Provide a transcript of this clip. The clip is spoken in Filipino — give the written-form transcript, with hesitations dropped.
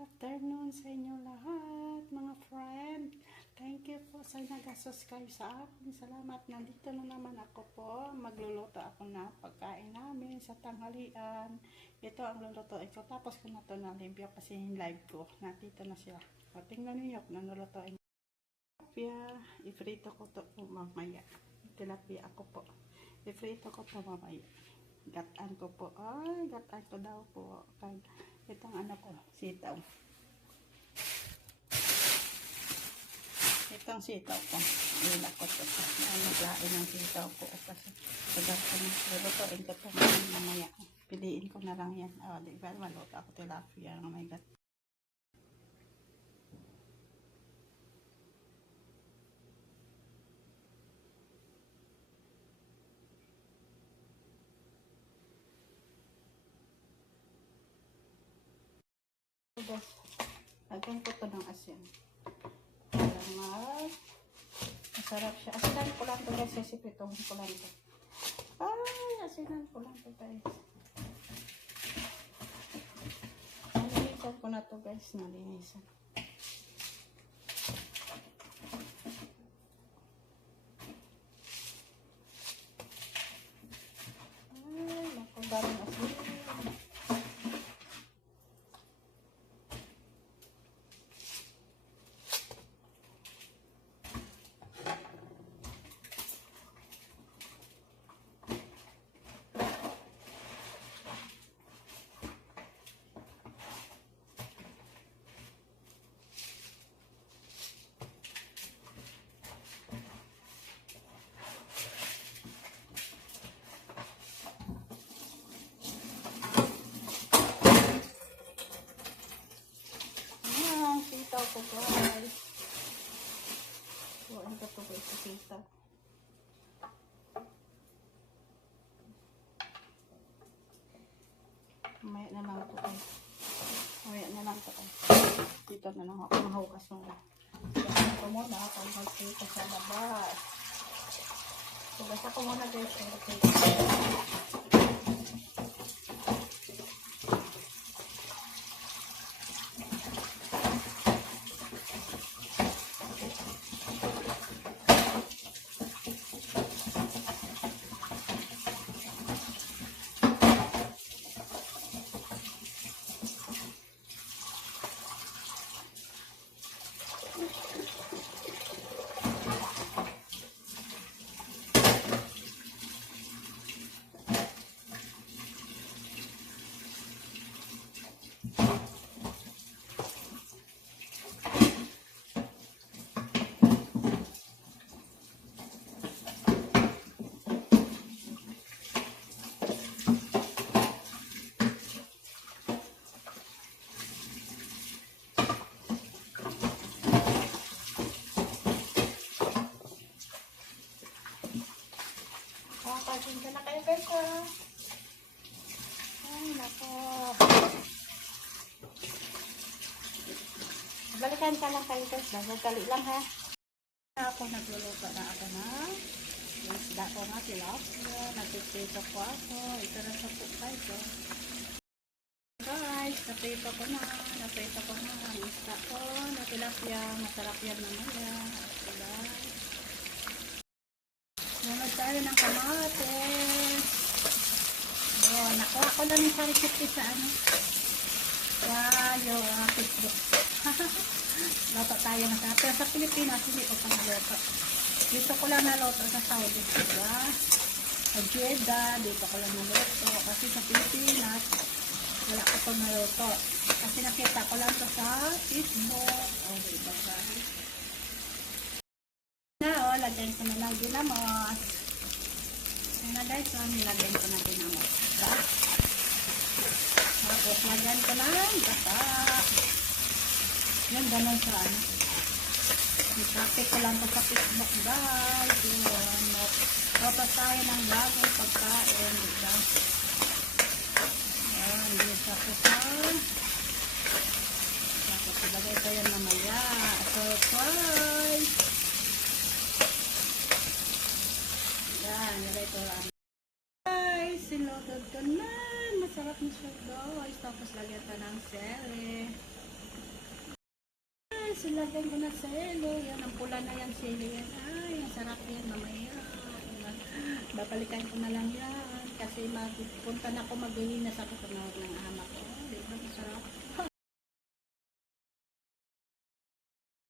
afternoon sa inyo lahat, mga friend. Thank you po sa nag-subscribe sa akin. Salamat. Nandito na naman ako po. Magluluto ako na pagkain namin sa tanghalian. Ito ang lulutuin ko. Tapos ko na ito na-live kasi yung live ko. Nandito na siya. O, tingnan niyo kung nalulutuin. Tilapia. Ifrito ko ito po mamaya. Tilapia ako po. Ifrito ko ito mamaya. Gataan ko po. Ay, gataan ko daw po. Itong ano ko, sitaw. Itong sitaw ko. Ilak ko ito. Naglain ng sitaw ko. Kasi pagkat ko na. Lutuin ko ito mamaya. Piliin ko na lang yan. O, diba? Maluto ako tilapia. Oh my God. Lagyan ko ito ng asin. Para masarap siya. Asinan ko lang ito guys. Sisipitong ko lang ito. Ay, asinan ko lang ito guys. Nalinisan ko na ito guys. Nalinisan. Ay, naku, daming asin. Sitaw ko guys. Kuhaan ko ito guys sa sitaw. Mamaya na lang ito guys. Mamaya na lang ito guys. Dito na lang ako mahugas muna. Ito muna ako mag-sita sa labas. Hugas ako muna guys. Pagkasin ka na kayo guys ha. Ay nako. Balikan ka lang kayo guys. Magdali lang ha. Ako nagluluto na ako na. Yung isda ko nga tilapia. Nagpiprito ko ako. Ito na sa pupay ko. Guys, naprito ko na. Naprito ko na. Ang isda ko na tilapia. Masarap yan mamaya. Ito guys. Nunod tayo ng kamates. Ayan, nakuha ko lang yung sarikit sa ano. Yan, yung Facebook. Loto tayo na sa. Pero sa Pilipinas, hindi ko pa naloto. Dito ko lang naloto sa Saudi. Diba? Sa Jeddah, dito ko lang naloto. Kasi sa Pilipinas, wala ko pa naloto. Kasi nakita ko lang to sa Facebook. O, diba guys? Na, lagyan ko na lang ginamos. Ayan na guys, nilagyan ko na ginamos. Diba? Tapos, lagyan ko na lang gata. Yan, ganun sa ano. Itapit ko lang sa Facebook guys. Yun. Tapos tayo ng bagong pagkain. Diba? Ayan, dito ko sa. Tapos, ilagay ko yan mamaya. Surprise! Yan, nilagay ko lang. Guys, sinulog ko na. Masarap na siya guys. Tapos lagyan ka ng sele. silagyan ko na selo. Yan, ang pula na yan, selo yan. Ay, ang sarap yan mamaya. Babalikan ko na lang yan. Kasi magpunta na ako, maglinis ako. Tunawag na